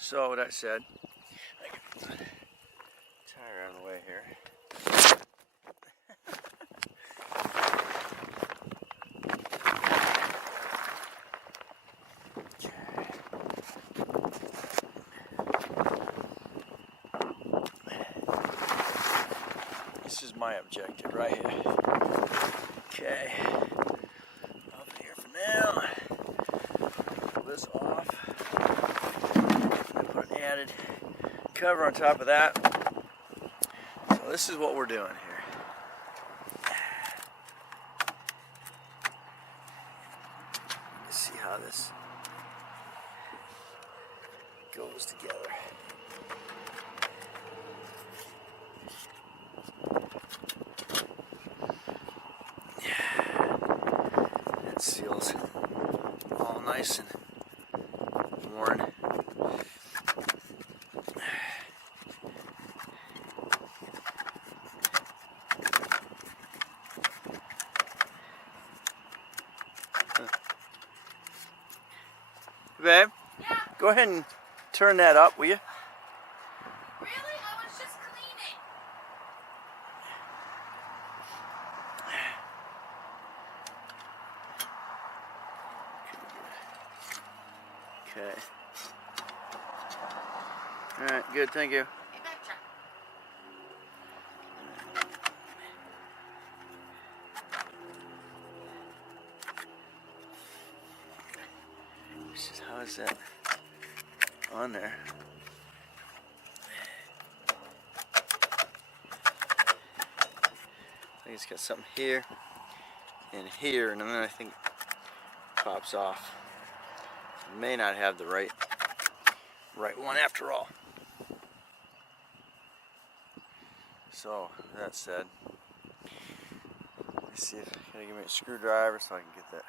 So that said, I get the tire out of the way here. This is my objective right here. Okay, over here for now. Pull this off. And put an added cover on top of that. So this is what we're doing here. Let's see how this goes together. That seals all nice and worn. Babe? Yeah. Go ahead and turn that up, will you? Really? I was just cleaning. Okay. Alright, good, thank you. You betcha. How is that on there? I think it's got something here and here, and then I think it pops off. It may not have the right one after all. So that said, let's see if I gotta give me a screwdriver so I can get that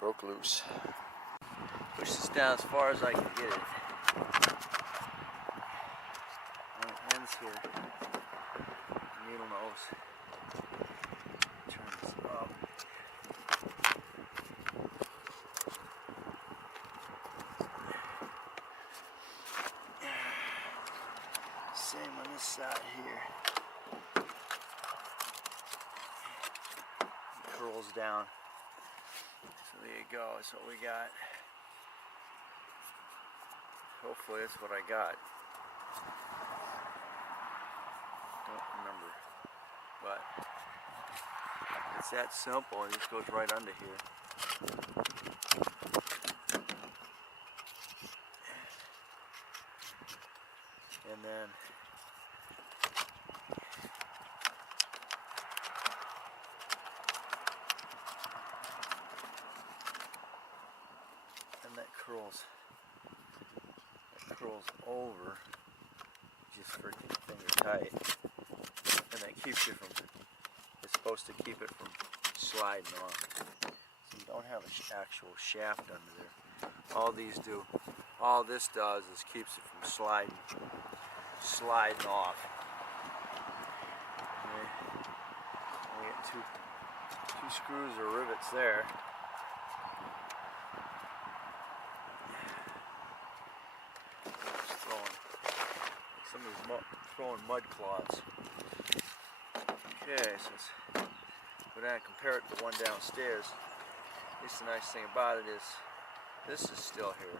broke loose. Push this down as far as I can get it. And it ends here. Needle nose. Turn this up. Same on this side here. It curls down. So there you go. That's what we got. Hopefully that's what I got. Don't remember. But it's that simple. It just goes right under here. And then that curls over just for finger tight, and that keeps you from, it's supposed to keep it from sliding off. So you don't have an actual shaft under there. All these do, all this does is keeps it from sliding off. And we get two screws or rivets there. Somebody's throwing mud clods. Okay, so let's go down and compare it to the one downstairs. At least the nice thing about it is this is still here.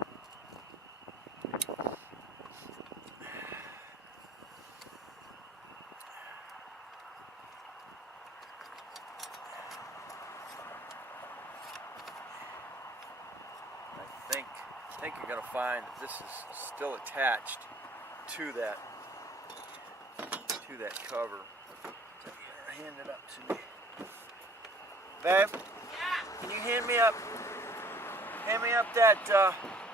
I think you're going to find that this is still attached to that cover. So hand it up to me. Babe? Yeah. Can you hand me up that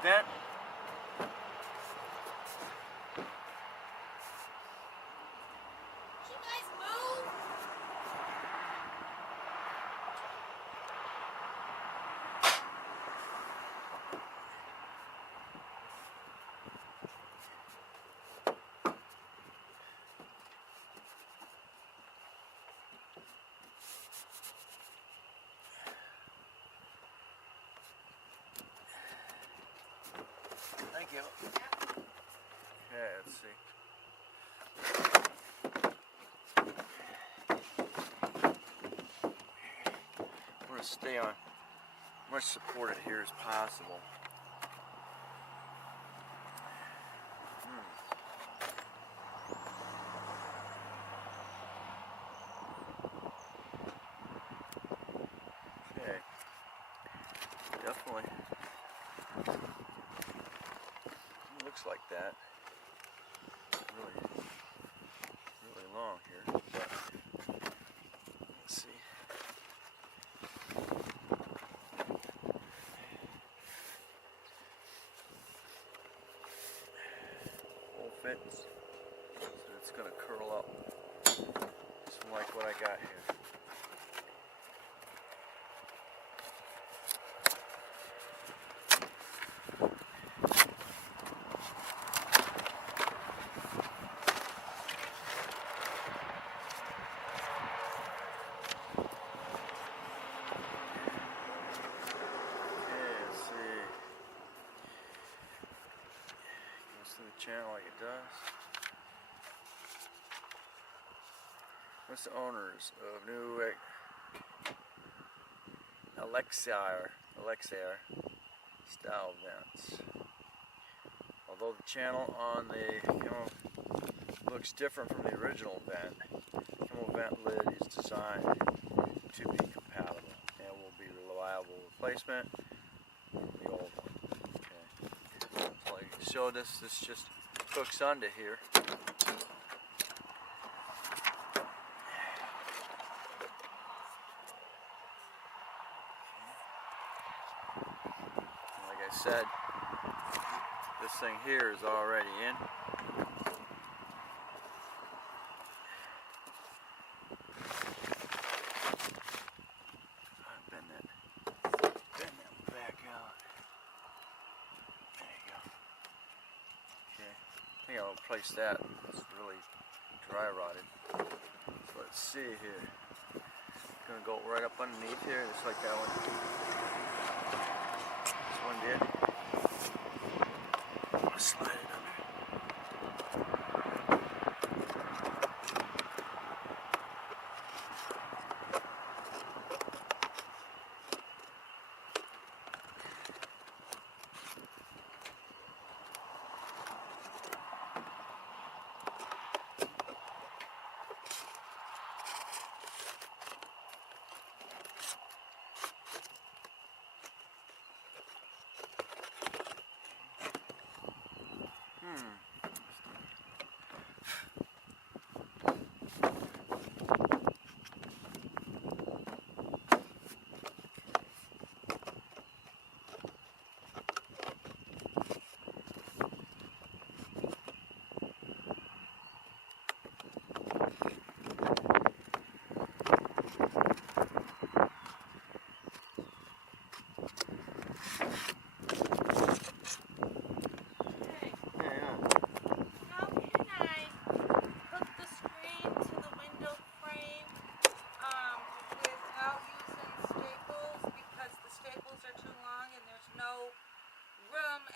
vent? You guys move. Thank you. Okay, let's see. I'm going to stay on as much supported here as possible. Okay, definitely looks like that. Really long here. But let's see. Full fits. So it's going to curl up. Just like what I got here. The channel like it does. What's the owners of new Elixir style vents? Although the channel on the looks different from the original vent, the Camel vent lid is designed to be compatible and will be a reliable replacement from the old one. So this just hooks onto here. Like I said, this thing here is already in. Bend that back out. There you go. Okay, I think I'll replace that. It's really dry rotted. So let's see here. It's gonna go right up underneath here, just like that one. This one did. I'm gonna slide it under.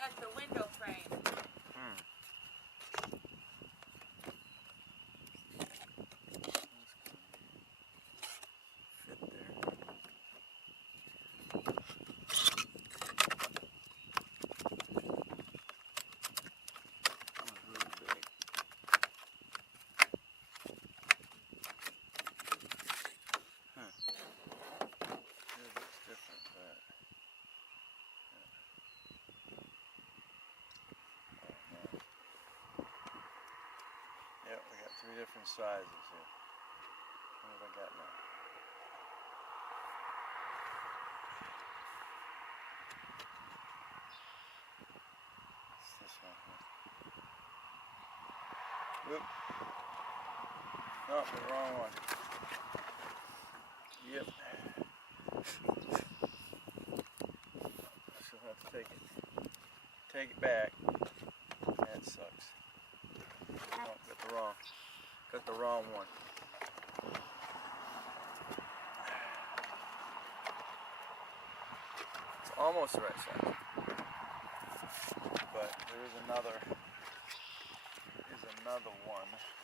At the window frame. Fit there. Really big. It's different, but yep, we got 3 different sizes here. What have I got now? It's this one here. Oop. Nope, the wrong one. Yep. She'll have to take it back. That sucks. Oh, got the wrong one. It's almost the right size. But there is another another one.